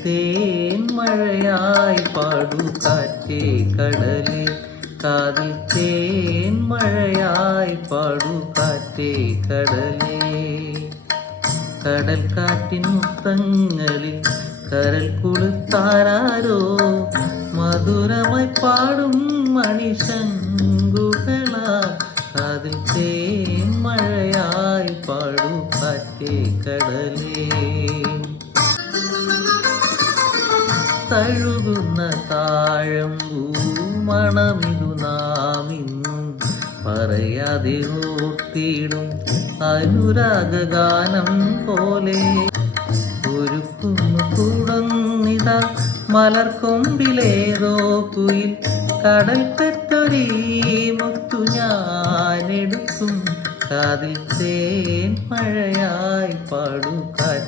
തേൻ മഴയായി പാടു കാറ്റേ കടലേ, കാതിൽ തേൻ മഴയായി പാടു കാറ്റേ കടലേ. കടൽ കാറ്റിൻ മുത്തങ്ങളിൽ കരൽ കുളിർത്താരോ, മധുരമായി പാടും മണിശങ്കുകളാ, കാതിൽ തേൻ മഴയായി പാടു കാറ്റേ കടലേ. തഴുകുന്ന താഴമ്പൂ മണമിതു നാം ഇന്നും പറയാതെ ഓർത്തിടും അനുരാഗഗാനം പോലെ. ഒരുക്കുന്നു തുടങ്ങിതാ മലർക്കൊമ്പിലേതോ കുയിൽ, കടൽ പെറ്റൊരീ മുത്തു ഞാനെടുക്കും, കാതിൽ തേൻ മഴയായി പാടു കാറ്റ്.